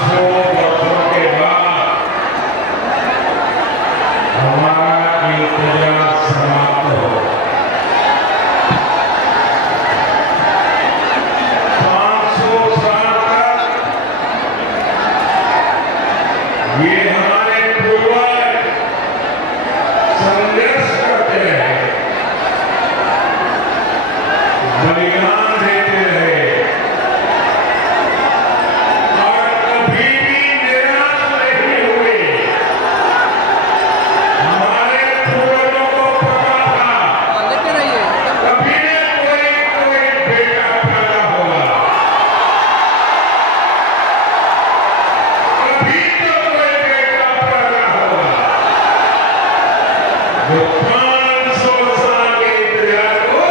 500 वर्षों के बाद हमारा इंतजार समाप्त हो। 500 साल तक ये हमारे पूर्वज संघर्ष करते रहे, बलिदान देते रहे और कभी भी निराश नहीं हुए। हमारे पूर्वजों को पता था कभी न कोई बेटा पैदा होगा, कभी तो कोई बेटा पैदा होगा। जो 500 साल के इंतजार को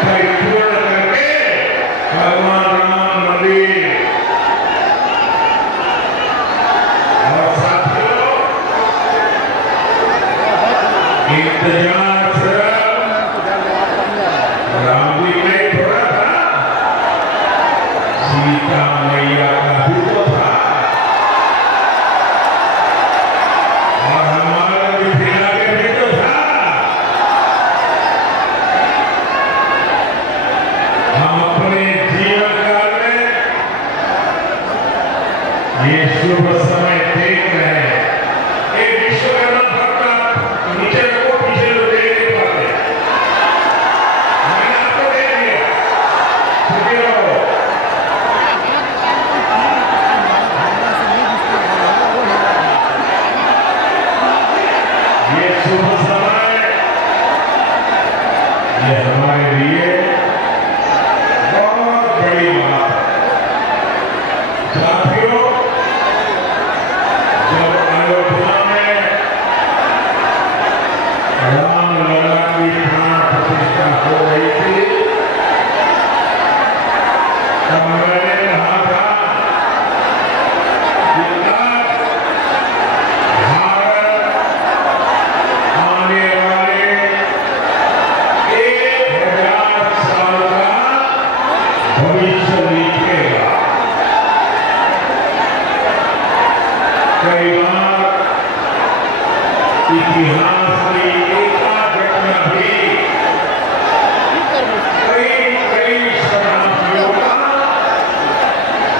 परिपूर्ण करके भगवान राम मंदिर और साथियों, इंतजार सिर्फ राम जी का ही थोड़ा था, सीता मैया का भी तो था और हमारा मिथिला के भी तो था। हम अपने जीवन काल में ये शुभ समय देख रहे हैं। एक विश्वकर्मा भक्त नीचे को पीछे लोग देख नहीं पाते, मैंने आपको दे दिया, सुखी रहो। ये शुभ समय ये हमारे लिए बहुत बड़ी बात है। साथियों, जब अयोध्या में रामलला की प्राण प्रतिष्ठा हो रही थी, तब मैंने कहा था कि आज भारत आने वाले 1000 साल का भविष्य लिखेगा। कई बार इतिहास की एकाध घटना भी कई शताब्दियों का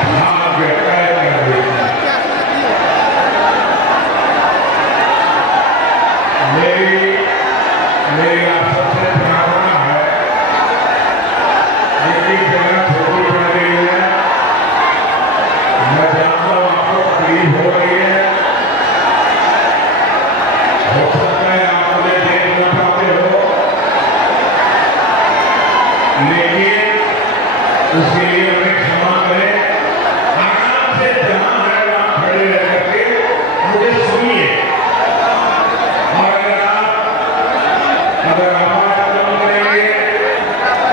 भाग्य तय कर देती है। मेरी आप सबसे प्रार्थना है, एक जगह छोटी पड़ गई है, मैं जानता हूं आपको तकलीफ हो रही है, हो सकता है आप मुझे देख न पाते हो, लेकिन उसके लिए हमें क्षमा करें। आराम से जहां है वहां खड़े रह करके मुझे सुनिए, और अगर आवाज कम करेंगे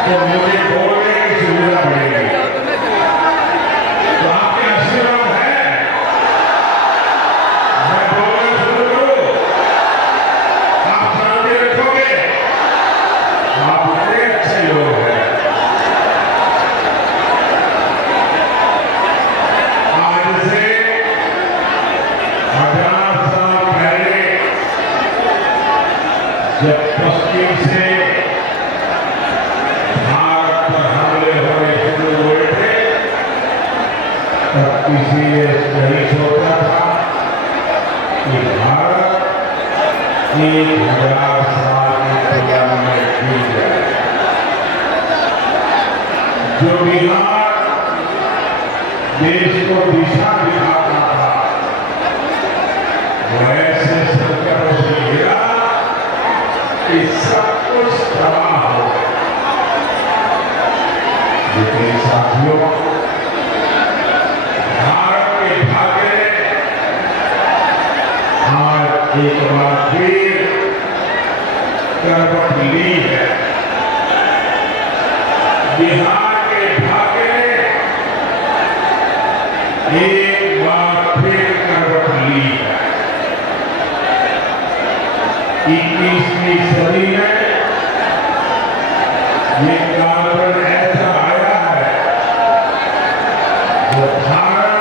तो मुझे बोलने की सुविधा मिलेगी। तो आपके आशीर्वाद है, मैं बोलना शुरू करूं, आप शांति रखोगे, आप बड़े अच्छे लोग हैं। आज से 1000 साल पहले जब पश्चिम से भारत पर हमले होने शुरू हुए थे, तब किसी ने नहीं सोचा था कि भारत 1000 साल की तुलना में जीत जाए। जो बिहार देश को दिशा दिखाता था, वो ऐसे संकटों से घिरा कि सब कुछ तबाह हो गया। लेकिन साथियों, भारत के भाग्य ने आज एक बार फिर करवट ली है। बिहार के भाग्य ने एक बार फिर करवट ली है। 21वीं सदी में ये कालखंड ऐसा आया है जो भारत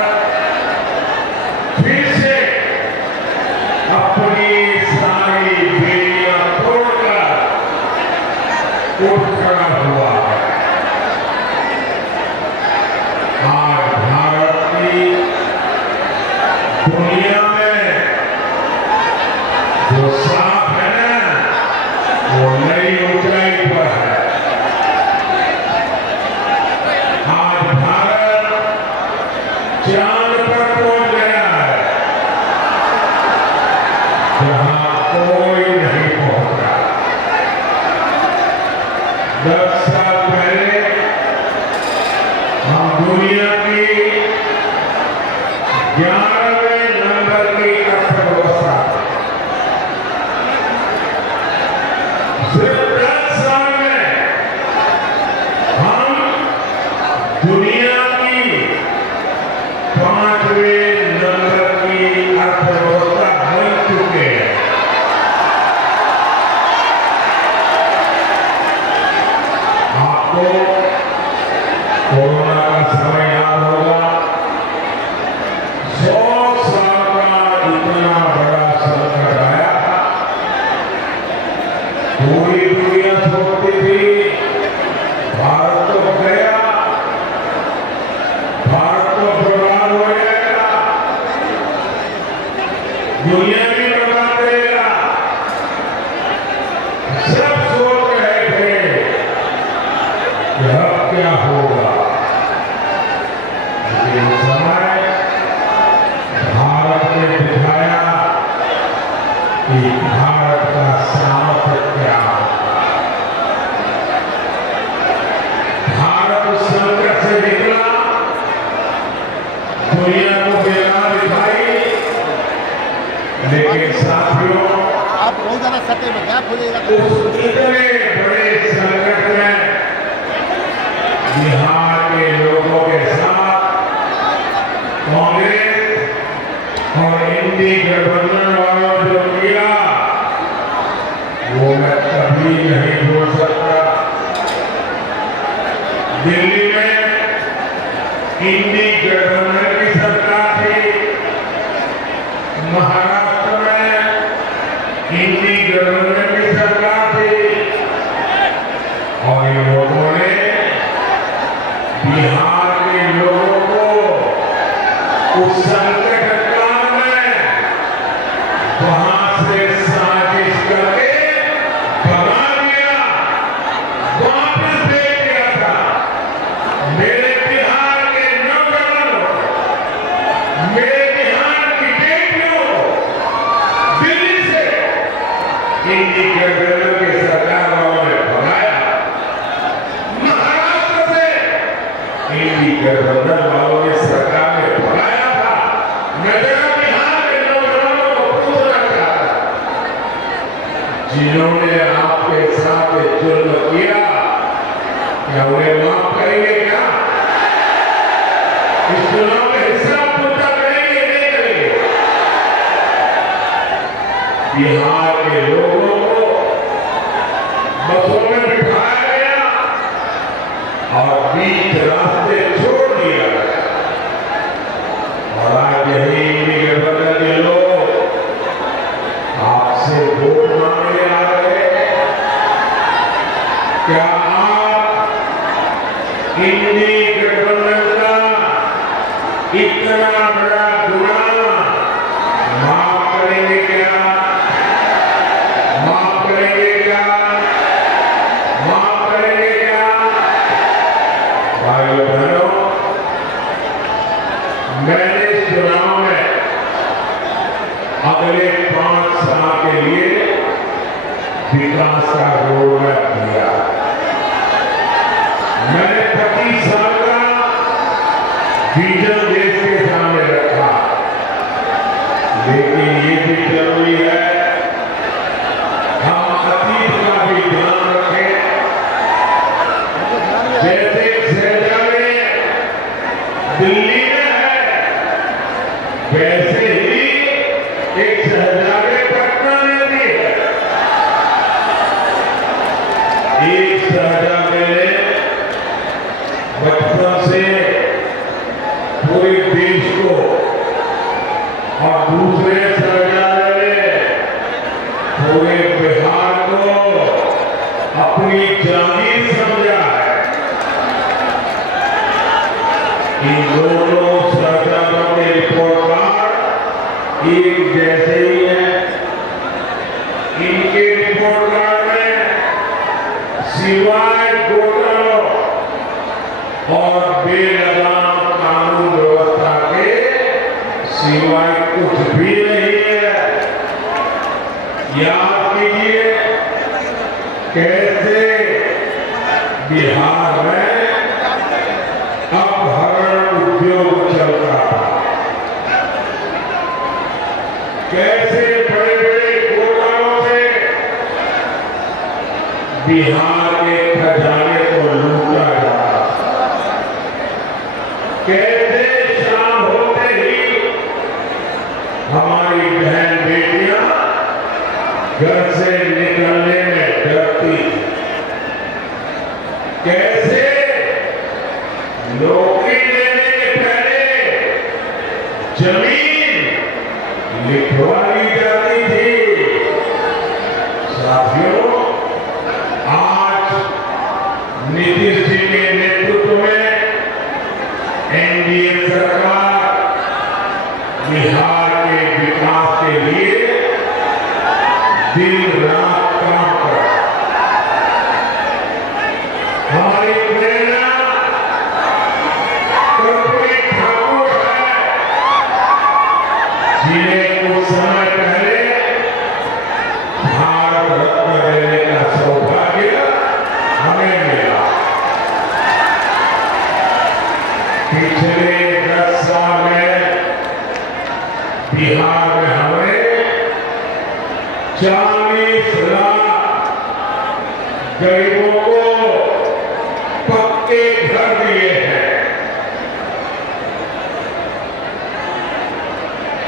चांद पर पहुंच गया है जहां कोई नहीं पहुंचा। 10 साल पहले हम दुनिया की 11वें नंबर की अर्थव्यवस्था, सिर्फ 10 साल में हम दुनिया की 5वें नंबर की अर्थव्यवस्था बन चुके हैं। आपको कोरोना का समय याद होगा। 100 साल का इतना बड़ा संकट आया था। पूरी दुनिया सोचती थी भारत तो गया, भारत तो बर्बाद हो जाएगा, दुनिया भी बर्बाद रहेगा। सब सोच रहे थे कि अब क्या होगा, लेकिन उस समय भारत ने दिखाया कि भारत का सामर्थ्य क्या होता है। भारत उस संकट से निकला, दुनिया को बेकार दिखाई, लेकिन साथियों आप बहुत ज्यादा सटे में क्या खोलेगा। उस इतने बड़े संकट में बिहार के लोगों के साथ कांग्रेस और इंडी गठबंधन वालों ने जो किया वो मैं कभी नहीं भूल सकता। दिल्ली में इंडी गठबंधन की सरकार थी, महाराष्ट्र में इंडी गठबंधन की सरकार थी, और इन लोगों ने बिहार के लोगों को उस संकट काल में वहां से साजिश करके भगा दिया, वापस भेज दिया था। मेरे बिहार के नौजवानों, मेरे बिहार की बेटियों, दिल्ली से इंडी गठबंधन की सरकार वालों ने भगाया, महाराष्ट्र से इंडी गठबंधन वालों ने सरकार ने भगाया था। मैं जरा बिहार के नौजवानों को पूछना चाहता, जिन्होंने आपके साथ ये जुल्म किया, क्या उन्हें माफ करेंगे? क्या इस चुनाव में हिस्सा पूछा करेंगे? नहीं करेंगे? बिहार के लोगों को बसों में बिठाया गया और बीच रास्ते छोड़ दिया गया, और आज यही गठबंधन के लोग आपसे वोट मांगने आ रहे हैं। क्या आप इंडी गठबंधन का इतना बड़ा गुनाह माफ करेंगे? क्या माफ करेंगे? क्या माफ करेंगे? क्या भाइयों बहनों, मैंने इस चुनाव में अगले 5 साल के लिए विकास का रोडमैप दिया। मैंने 25 साल का विजन देश के सामने रखा, लेकिन ये भी जरूरी है हम अतीत का भी ध्यान रखें। जैसे शहजादे दिल्ली में है, वैसे ही एक शहजादे पटना में भी है। एक शहजादे ने बचपन से पूरे देश को, और दूसरे शहजादे ने पूरे बिहार को अपनी जागीर समझा है। इन दोनों शहजादों के रिपोर्ट कार्ड एक जैसे ही है। इनके रिपोर्ट कार्ड में सिवाय घोटालों और बेलगाम कानून व्यवस्था के सिवाय कुछ भी नहीं है। याद कीजिए कैसे बिहार में अपहरण उद्योग चल रहा था, कैसे बड़े बड़े घोटालों से बिहार के खजाने को लूटा जा रहा था, कैसे शाम होते ही हमारी बहन बेटियां घर से निकलने में डरती थी, कैसे नौकरी लेने के पहले जमीन लिखवा ली जाती थी। साथियों, आज नीतीश जी के नेतृत्व में एनडीए सरकार बिहार के विकास के लिए दिन रात काम कर रही है। हमारी प्रेरणा कर्पूरी ठाकुर है, जिन्हें कुछ समय पहले भारत रत्न देने का सौभाग्य हमें मिला। पिछले 10 साल में बिहार में हमें 40 लाख गरीबों को पक्के घर दिए हैं,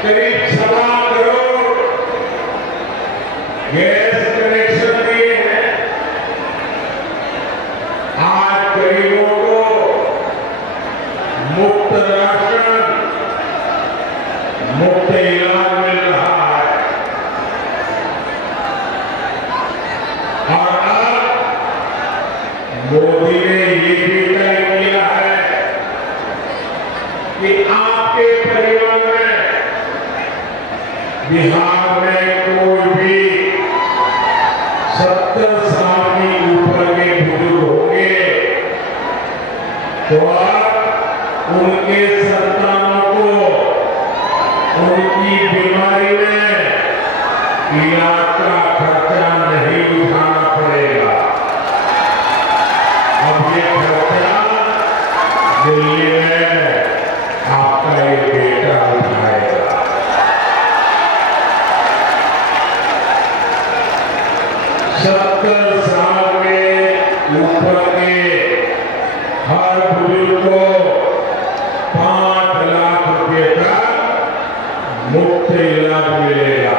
करीब 1.25 करोड़ गैस कनेक्शन दिए हैं। आज गरीबों को मुफ्त राशन, मुफ्त इलाज मिल रहा है। और अब मोदी ने ये भी तय किया है कि आपके परिवार में बिहार में कोई भी 70 साल की ऊपर के बुजुर्ग होंगे तो आप उनके संतानों को उनकी बीमारी में इलाज का खर्चा नहीं उठाना पड़ेगा। अब ये खर्चा दिल्ली में आपका ये बेटा उठाएगा। 70 साल के ऊपर के हर बुजुर्ग को 5 लाख रुपए का मुफ्त इलाज मिलेगा।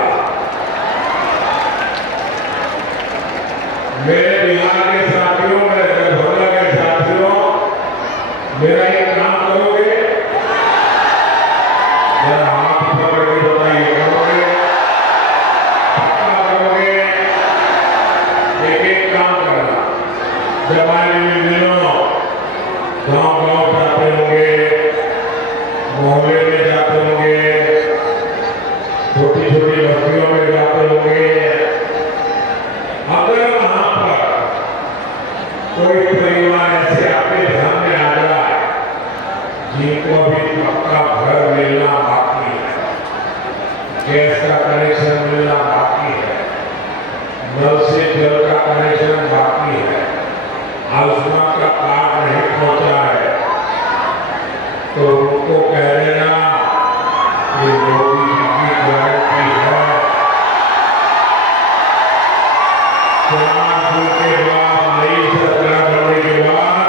मेरे बिहार के साथियों, मेरे दरभंगा के साथियों, मेरा एक काम करोगे? जरा हाथ पकड़ के बताइए, करोगे? पक्का करोगे? एक काम करना, जब आने में दिनों गांव-गांव जाते होंगे, मोहल्ले में जाते होंगे, छोटी-छोटी बस्तियों में जाते होंगे, अगर वहां पर कोई परिवार ऐसे आपके ध्यान में आ जाए जिनको अभी पक्का घर मिलना बाकी है, गैस का कनेक्शन मिलना बाकी है, नल से जल का कनेक्शन बाकी है, आयुष्मान का कार्ड नहीं पहुंचा है, तो उनको कह देना कि मोदी जी की गारंटी है। 4 दिन के बाद नई सरकार बनने के बाद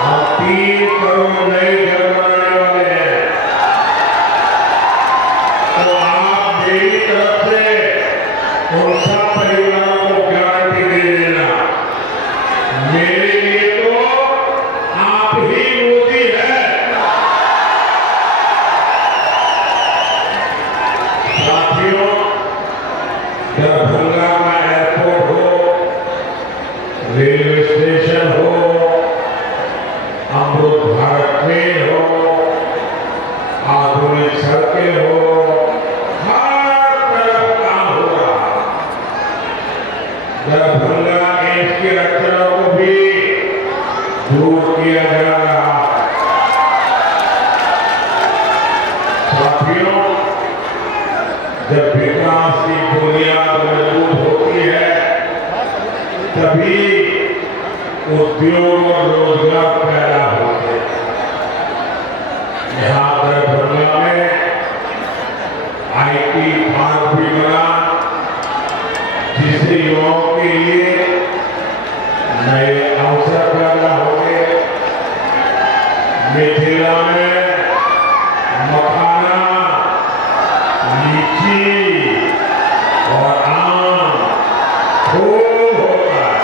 हम 3 करोड़ नए घर बनाने वाले हैं। तो आप मेरी तरफ से उन सब परिवारों को गारंटी दे देना, मेरे लिए तो आप ही मोदी है। साथियों, दरभंगा में एयरपोर्ट हो, रेलवे स्टेशन हो, अमृत भारत ट्रेन हो, आधुनिक सड़कें हो, हर तरफ काम हो रहा है। दरभंगा एम्स की रचना को भी दूर किया जा रहा है। साथियों, मिथिला में मखाना, लीची और आम खूब होता है।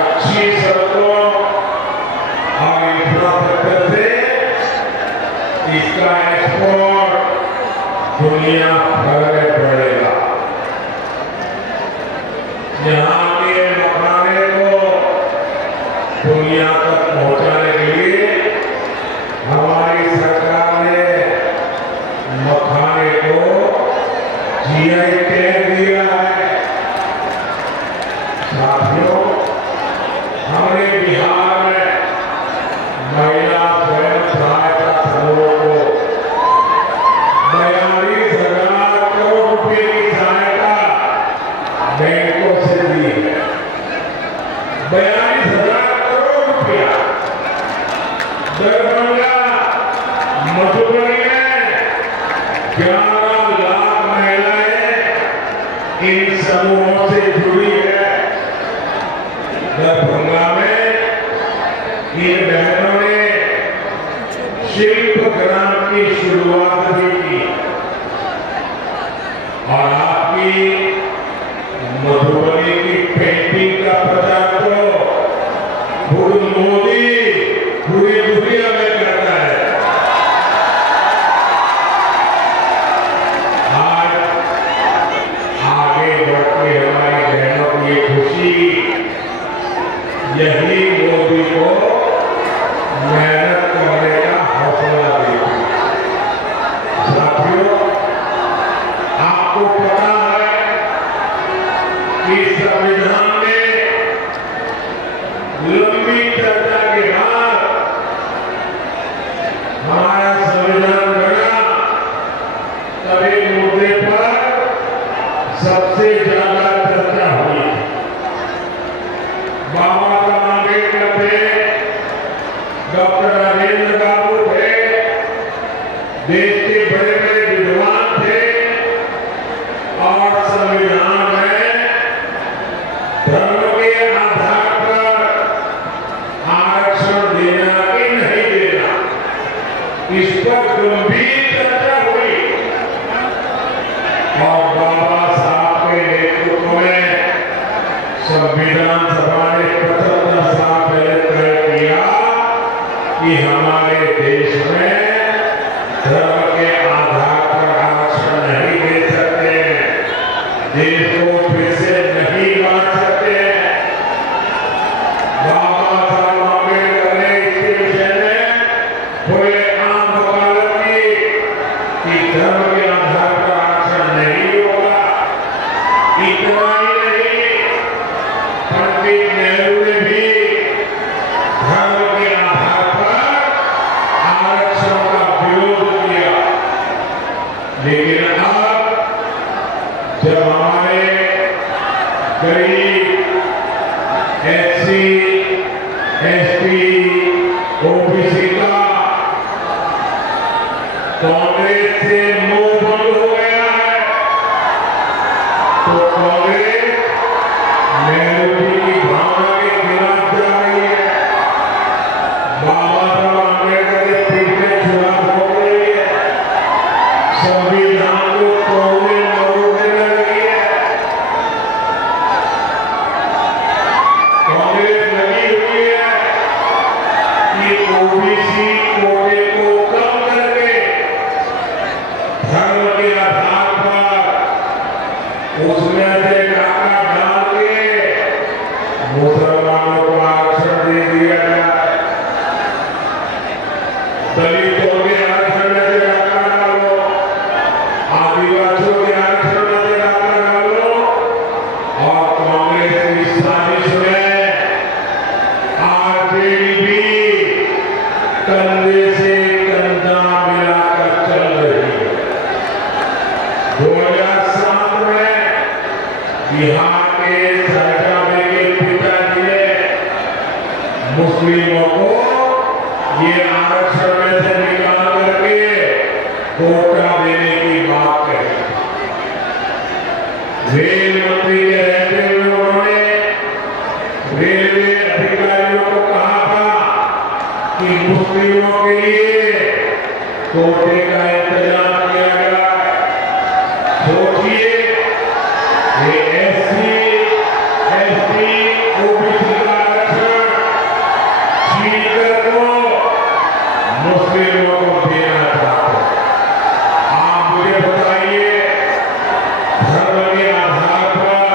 अच्छी सड़कों और इंफ्रास्ट्रक्चर से इसका एक्सपोर्ट दुनिया भर में बढ़ेगा। यहाँ के मखाने को दुनिया तक पहुंचाने के लिए हमारी सरकार ने मखाने को जीआई टैग दिया है। साथियों, हमने बिहार में महिला स्वयं सहायता समूह को 42,000 करोड़ रुपए की सहायता बैंकों से दी है। 42,000 करोड़ रुपया। दरभंगा, मधुबनी में 11 लाख महिलाएं इन समूहों से जुड़ी है। दरभंगा में इन बहनों ने शिल्प ग्राम की शुरुआत भी की और आपकी मधुबनी की पेंटिंग का प्रचार तो खुद मोदी पूरी दुनिया में करता है। आज आगे बढ़ती हमारी बहनों की ये खुशी यही मोदी को मेहनत करने का हौसला देती है। साथियों, आपको पता है कि संविधान में लंबी चर्चा के बाद हमारा संविधान बना। तभी मुद्दे पर सबसे ज्यादा चर्चा हुई। बाबा साहब अम्बेडकर थे, डॉक्टर राजेंद्र बाबू थे, देश के बड़े बड़े विद्वान थे और संविधान में धर्म के आधार पर आरक्षण देना कि नहीं देना, इस पर गंभीर चर्चा हुई और बाबा साहब के नेतृत्व में संविधान सभा ने 75 साल पहले तय किया कि हमारे देश में धर्म के आधार पर आरक्षण नहीं दे सकते, देश को फिर से नहीं बांट सकते। बाबा साहब अम्बेडकर ने इसके विषय में खुले आम वकालत की कि धर्म के आधार पर आरक्षण नहीं होगा। इतना ही नहीं, पंडित नेहरू ने भी धर्म के आधार पर आरक्षण का विरोध किया। लेकिन अब जब हमारे गरीब एससी, एसटी, ओबीसी का कांग्रेस से मुंह बंद हो गया है, तो कांग्रेस नेहरू जी की भावना के खिलाफ जा रही है। बाबा साहब अम्बेडकर के पीठ में छुरा ठोक रही है, संविधान को तोड़ने मरोड़ने लगी है। कांग्रेस लगी हुई है कि ओबीसी कोटे को कम करके धर्म के आधार पर उसमें से डाका डाल के मुसलमानों को आरक्षण दे दिया जाए। दलितों के आरक्षण में से डाका डालो, आदिवासियों के आरक्षण में से डाका डालो और कांग्रेस की साजिश में आरजेडी भी कंधे से कंधा मिलाकर चल रही है। 2007 में बिहार के शहजादे के पिताजी ने मुस्लिमों को ये आरक्षण में से निकाल करके कोटा देने की बात कही। रेल मंत्री के रहते हुए उन्होंने रेलवे अधिकारियों को कहा था कि मुस्लिमों के लिए कोटे का इंतजाम किया गया है। सोचिए कि एससी, एसटी, ओबीसी का आरक्षण छीनकर को मुस्लिमों को देना चाहते हैं। आप मुझे बताइए, धर्म के आधार पर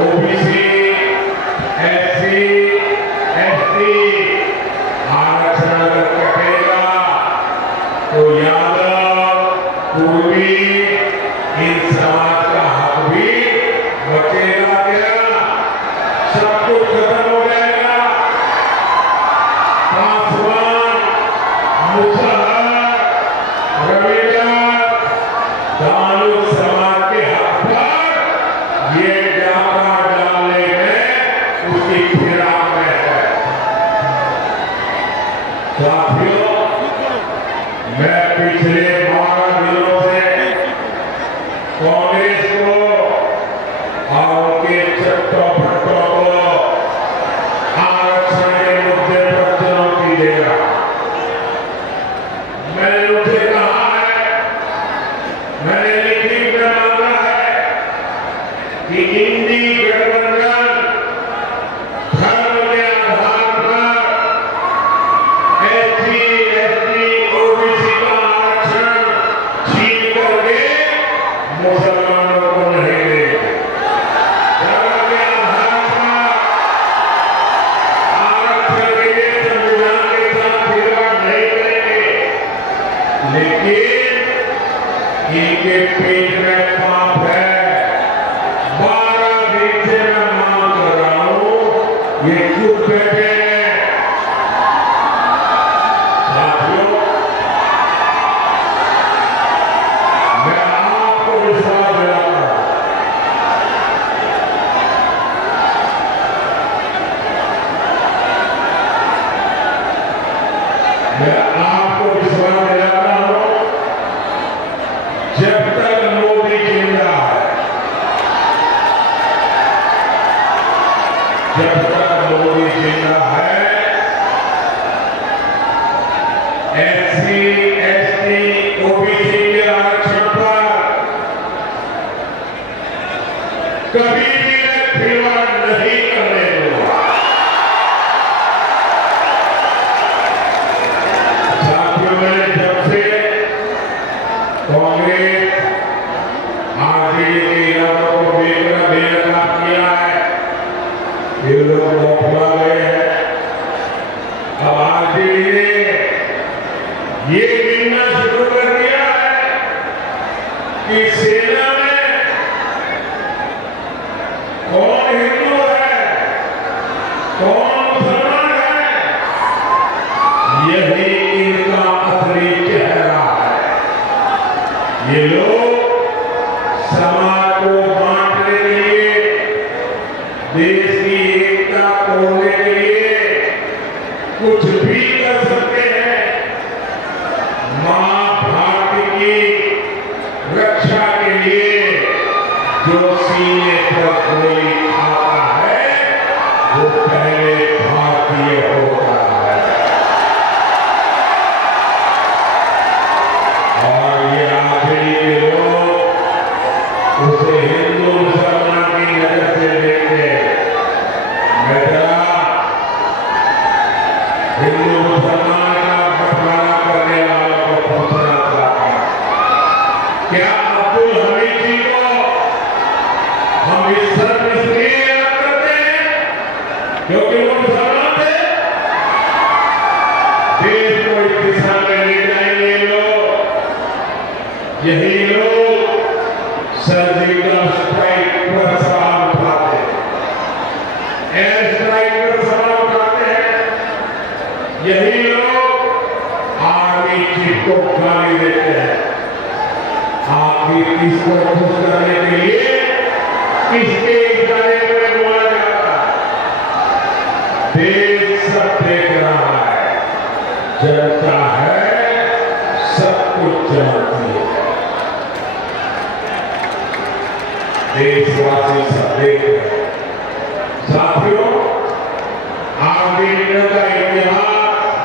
ओबीसी, एससी, एसटी आरक्षण अगर कटेगा तो यादव, कुर्मी, इन समाज का हक भी बचेगा क्या? सब कुछ खत्म हो जाएगा। पासवान, मुसहर, रविदास, दानव समाज के हक पर ये डाका डालने में उसकी फिराक में है। साथियों, मैं पिछले 12 दिनों से कांग्रेस को और उनके चट्टों-फट्टों को आरक्षण के मुद्दे पर चुनौती दे रहा हूं। मैंने उनसे कहा है, मैंने लिखित में मांगा है कि इंडी गठबंधन धर्म के आधार पर एससी, एसटी, ओबीसी का आरक्षण छीन करके मुसलमानों को नहीं देगा। धर्म के आधार पर आरक्षण के लिए संविधान के साथ खिलवाड़ नहीं करेंगे, लेकिन इनके पेट में पाप है। 12 दिन से मैं मांग कर रहा हूं, ये चुप बैठे हैं। साथियों, मैं आपको विश्वास दिलाता हूं, मैं आपको विश्वास दिलाता हूं, जब तक मोदी जिंदा है, जब तक मोदी जिंदा है, एससी, एसटी, ओबीसी के आरक्षण पर कभी भी मैं खिलवाड़ नहीं करने दूंगा। साथियों, मैंने जब से कांग्रेस, आरजेडी के इरादों को बेनकाब किया है, ये लोग बौखला गए हैं। अब आरजेडी ने ये गिनना शुरू कर दिया है कि सेना में कौन हिंदू है, कौन मुसलमान है, यही इनका असली चेहरा है। ये लोग समाज को बांटने के लिए, देश की एकता तोड़ने के लिए कुछ भी कर सकते हैं। मां भारती की रक्षा के लिए जो सीने पर गोली खाता है, वो पहले भारतीय होता है। और ये आखिरी के लोग उसे हिंदू मुसलमान की नजर से देखते हैं। मैं जरा हिंदू मुसलमान का बंटवारा करने वालों को पूछना चाहता हूं, क्या अब्दुल हमीद जी को हम इस सर्व इसलिए याद करते हैं क्योंकि वो मुसलमान थे? देश को इस दिशा में ले जाएंगे लोग, यही लोग सर्जिकल स्ट्राइक पर सवाल उठाते हैं, एयर स्ट्राइक पर सवाल उठाते हैं। यही लोग आर्मी चीफ को गाली देते हैं। आखिर इसको खुश करने के लिए किसके इशारे पर बोला जाता है? देश सब देख रहा है, जनता है, सब कुछ जानती है। देशवासी सब देख रहे हैं। साथियों, आर्मी का इतिहास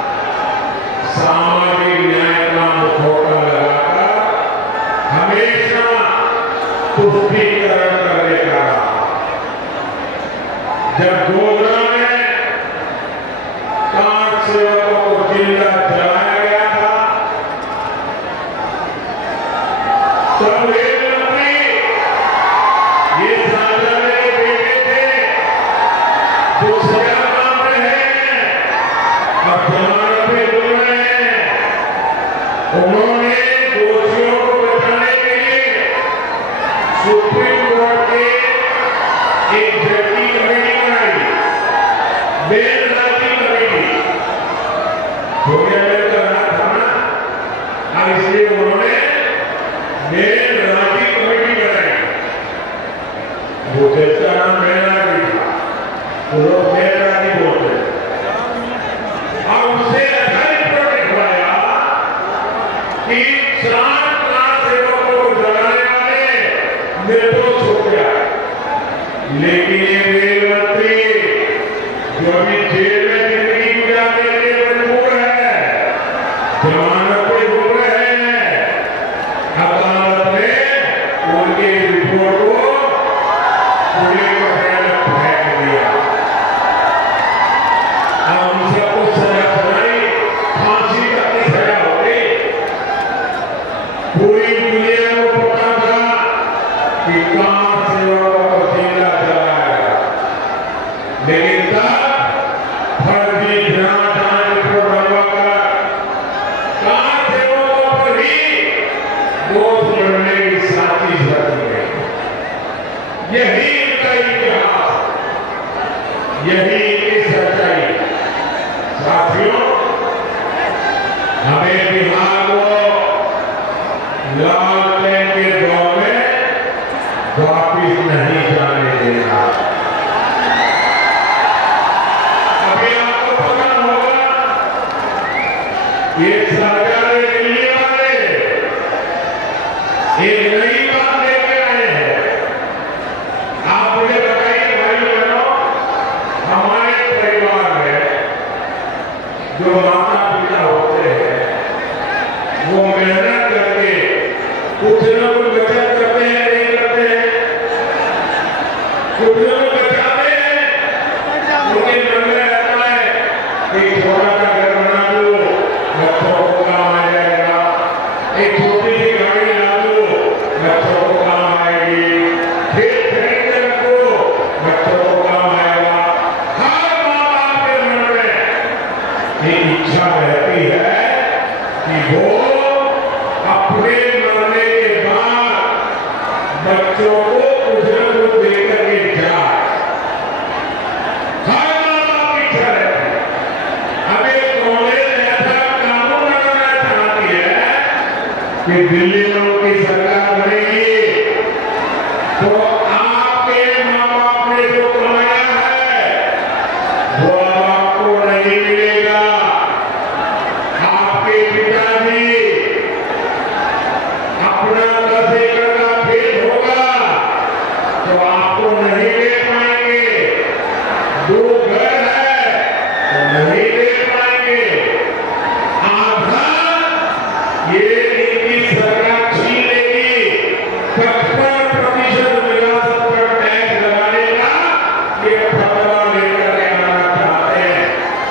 सेवकों को जिंदा जलाया गया था, तब एक मंत्री ये सांसद के बेटे थे जो सजा मांग रहे हैं, अब जमानत पे घूम रहे हैं। उन्होंने दोषियों को बचाने के लिए सुप्रीम कोर्ट के एक जज की कमेटी बनाई, बेल राजी कमेटी, जो कि बेल का नाम था ना, और इसलिए उन्होंने बेल राजी कमेटी बनाई। वो जज का नाम बेल राजी था, तो लोग बेल राजी बोलते हैं। और उससे ऐसा रिपोर्ट लिखवाया कि 7 लाख सेवकों को जलाने वाले निर्दोष हो गया। लेकिन ये रेल मंत्री जो अभी जेल में जिंदगी गुजारने के लिए मजबूर है, जमानत पे घूम रहे हैं, अदालत ने उनके रिपोर्ट को पूरे कपड़े में फेंक दिया। अब उनसे कुछ सजा सुनाई, फांसी तक की सजा हो गई। पूरी दुनिया को पता था कि कहां सेवकों को जिंदा जलाया गया, लेकिन तब फर्जी जांच रिपोर्ट बनवाकर कहां सेवकों पर ही दोष लड़ने की साजिश रची गई। यही इनका इतिहास, यही इनकी सच्चाई। साथियों, हमें बिहार को लालटेन के दौर में वापिस नहीं जाने देना। अभी आपको पता होगा, ये सरकार दिल्ली वाले एक नई बात लेके आए हैं। आप मुझे बताइए भाई बहनों, हमारे परिवार में जो माता पिता होते हैं, वो मेहनत करके कुछ न कुछ बचत करते हैं, नहीं करते हैं? कुछ न कुछ बचाते हैं, उनके मन में रहता है एक छोटा सा घर बना दो, बच्चों को काम आ जाएगा, एक छोटी सी गाड़ी ला दो, बच्चों को काम आएगी, खेत खरीद के रखो, बच्चों को काम आएगा। हर माँ बाप के मन में एक इच्छा रहती है कि वो अपने मरने के बाद बच्चों को कुछ न कुछ देकर के जाए। हर माँ बाप की इच्छा रहती है। अब एक कांग्रेस ऐसा कानून बनाना चाहती है कि दिल्ली में उनकी सरकार बनेगी तो आपके माँ बाप ने जो कमाया है वो अब आपको नहीं मिलेगा। आपके पिताजी अपना 10 एकड़ का खेत होगा तो आपको नहीं दे पाएंगे, 2 घर है तो नहीं दे पाएंगे। आधा ये इनकी सरकार छीन लेगी, 55% विरासत पर टैक्स लगाने का ये फतवा लेकर के आना चाहते हैं।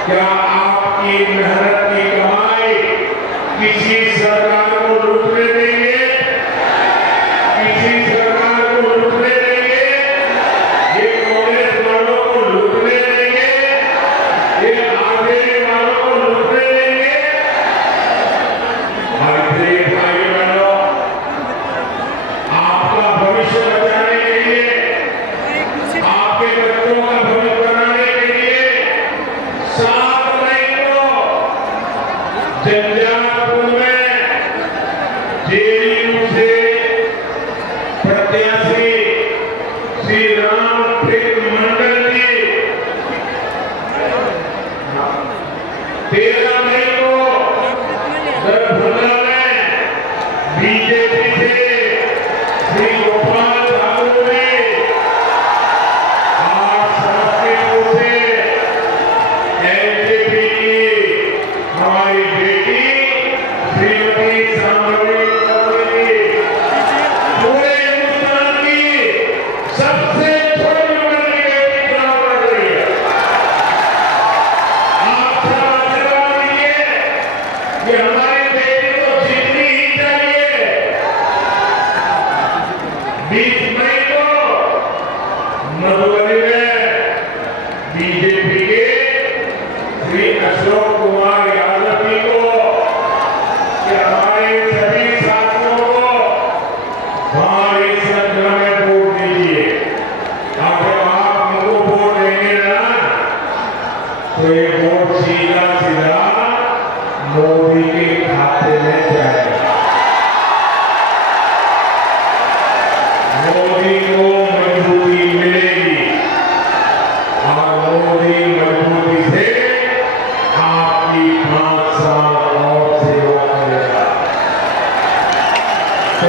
क्या आपकी मेहनत की कमाई किसी सरकार को लूटने देंगे? किसी सरकार को लूटने देंगे? ये कांग्रेस वालों को लूटने देंगे? ये आरजेडी वालों को लूटने देंगे? हमारे भाई बहनों, आपका भविष्य बचाने के लिए, आपके बच्चों का भविष्य बनाने के लिए 7 मई को झंझारपुर में जेडीयू से प्रत्याशी श्री रामप्रीत मंडल जी 13 मई को दरभंगा में बीजेपी से श्री गोपाल ठाकुर ने, और समस्तीपुर से एलजेपी की हमारी बेटी श्रीमती सांभवी जी, पूरे हिंदुस्तान की सबसे छोटी उम्र की बेटी चुनाव लड़ रही है। आपका आशीर्वाद श्री अशोक कुमार यादव जी को कि हमारे सभी साथियों को हमारी संख्या में वोट दीजिए। और जब आप उनको वोट देंगे ना तो ये वोट सीधा सीधा मोदी के खाते में जाएगा। मोदी को मजबूती मिलेगी और मोदी मजबूती से आपकी 5 साल और सेवा करेगा। तो